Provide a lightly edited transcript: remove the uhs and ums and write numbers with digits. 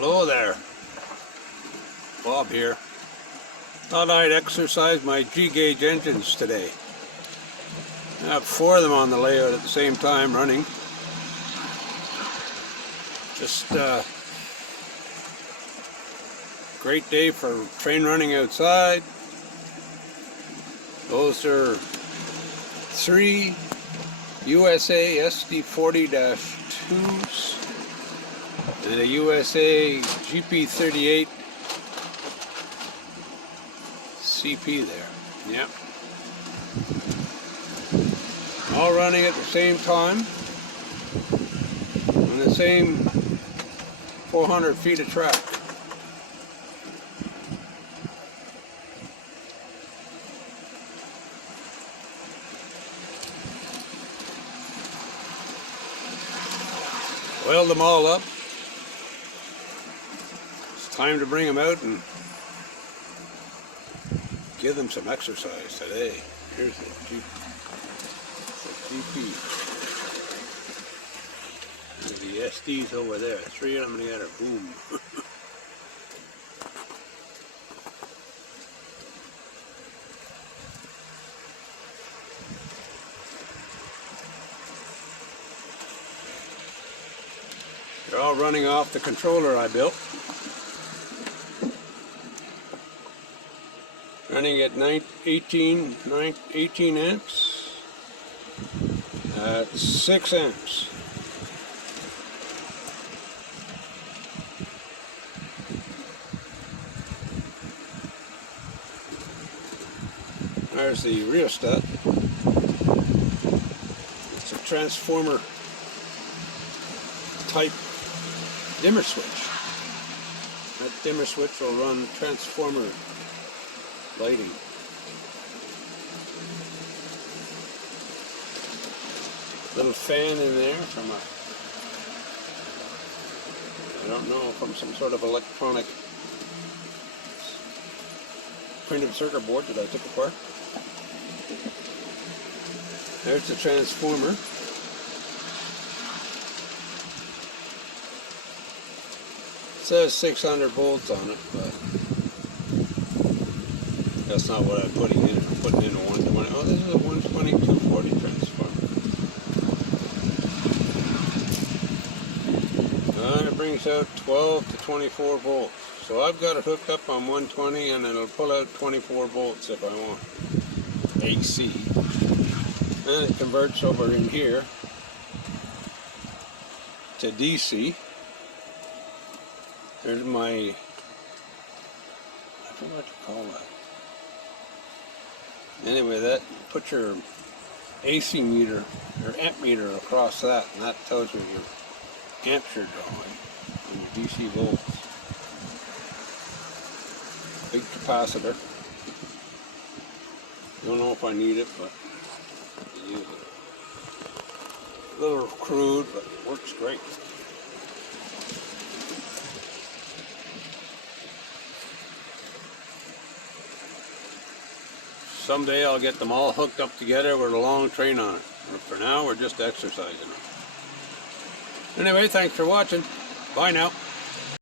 Hello there, Bob here. Thought I'd exercise my G-gauge engines today. I have 4 of them on the layout at the same time running. Just great day for train running outside. Those are 3 USA SD40-2s and a USA GP38 CP there. Yep. All running at the same time on the same 400 feet of track. Oiled them all up. It's time to bring them out and give them some exercise today. Here's the GP. There's the SDs over there. 3 of them together. Boom. They're all running off the controller I built. Running at 18 amps at 6 amps. There's the rheostat. It's a transformer type dimmer switch. That dimmer switch will run transformer lighting. Little fan in there from I don't know, from some sort of electronic printed circuit board that I took apart. There's the transformer. It says 600 volts on it, but that's not what I'm putting in. I'm putting in a 120. Oh, this is a 120 240 transformer. And it brings out 12 to 24 volts. So I've got it hooked up on 120 and it'll pull out 24 volts if I want. AC. And it converts over in here to DC. There's my, I forget what you call that. Anyway, that put your AC meter, your amp meter across that, and that tells you your amps you're drawing and your DC volts. Big capacitor. Don't know if I need it, but I use it. A little crude, but it works great. Someday I'll get them all hooked up together with a long train on it. But for now, we're just exercising it. Anyway, thanks for watching. Bye now.